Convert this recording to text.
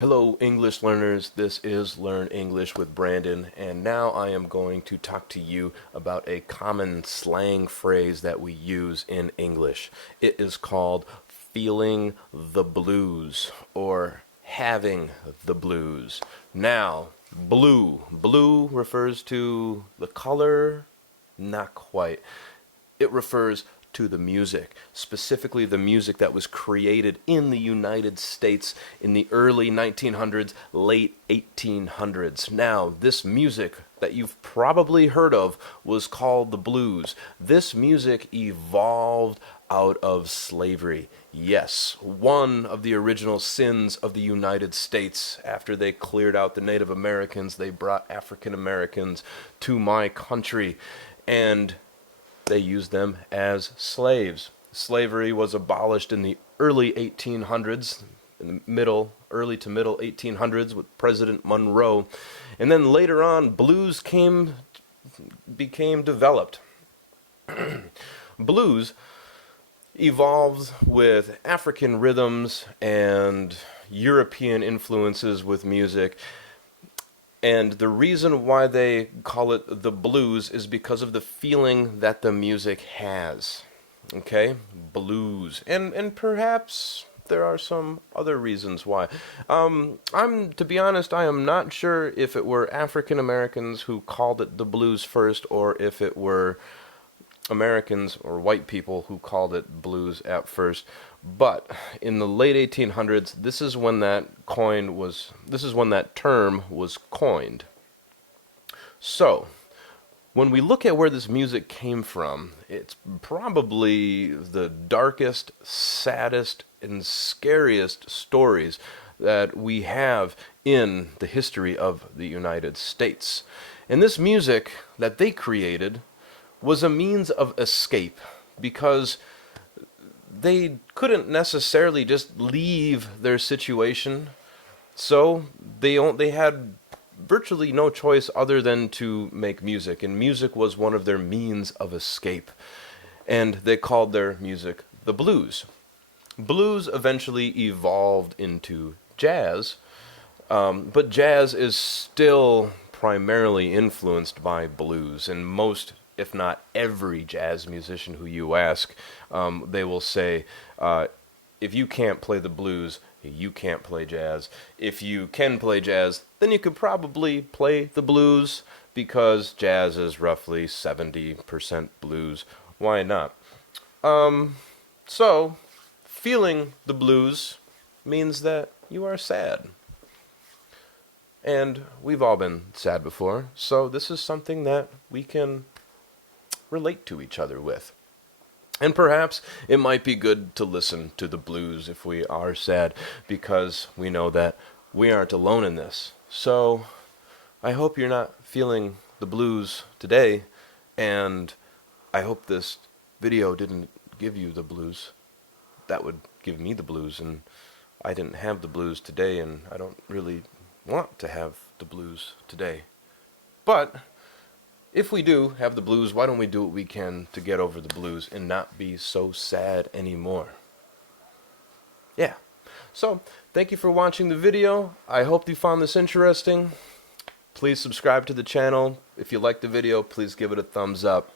Hello English learners, this is Learn English with Brandon, and now I am going to talk to you about a common slang phrase that we use in English. It is called feeling the blues or having the blues. Now, blue refers to the color, not quite. It refers to the music, specifically the music that was created in the United States in the early 1900s, late 1800s. Now, this music that you've probably heard of was called the blues. This music evolved out of slavery. Yes, one of the original sins of the United States. After they cleared out the Native Americans, they brought African Americans to my country, and they used them as slaves. Slavery was abolished in the early 1800s, in the early to middle 1800s with President Monroe. And then later on, became developed. Blues evolved with African rhythms and European influences with music. And the reason why they call it the blues is because of the feeling that the music has. Okay? Blues. And perhaps there are some other reasons why. To be honest, I am not sure if it were African Americans who called it the blues first or if it were Americans or white people who called it blues at first. But in the late 1800s, this is when that term was coined. So, when we look at where this music came from, it's probably the darkest, saddest, and scariest stories that we have in the history of the United States. And this music that they created was a means of escape because they couldn't necessarily just leave their situation, so they had virtually no choice other than to make music, and music was one of their means of escape, and they called their music the blues. Blues eventually evolved into jazz, but jazz is still primarily influenced by blues, and most, if not every jazz musician who you ask, they will say, if you can't play the blues, you can't play jazz. If you can play jazz, then you could probably play the blues because jazz is roughly 70% blues. Why not? So, feeling the blues means that you are sad. And we've all been sad before, so this is something that we can relate to each other with. And perhaps it might be good to listen to the blues if we are sad, because we know that we aren't alone in this. So I hope you're not feeling the blues today, and I hope this video didn't give you the blues. That would give me the blues, and I didn't have the blues today, and I don't really want to have the blues today. But if we do have the blues, why don't we do what we can to get over the blues and not be so sad anymore? Yeah. So, thank you for watching the video. I hope you found this interesting. Please subscribe to the channel. If you liked the video, please give it a thumbs up.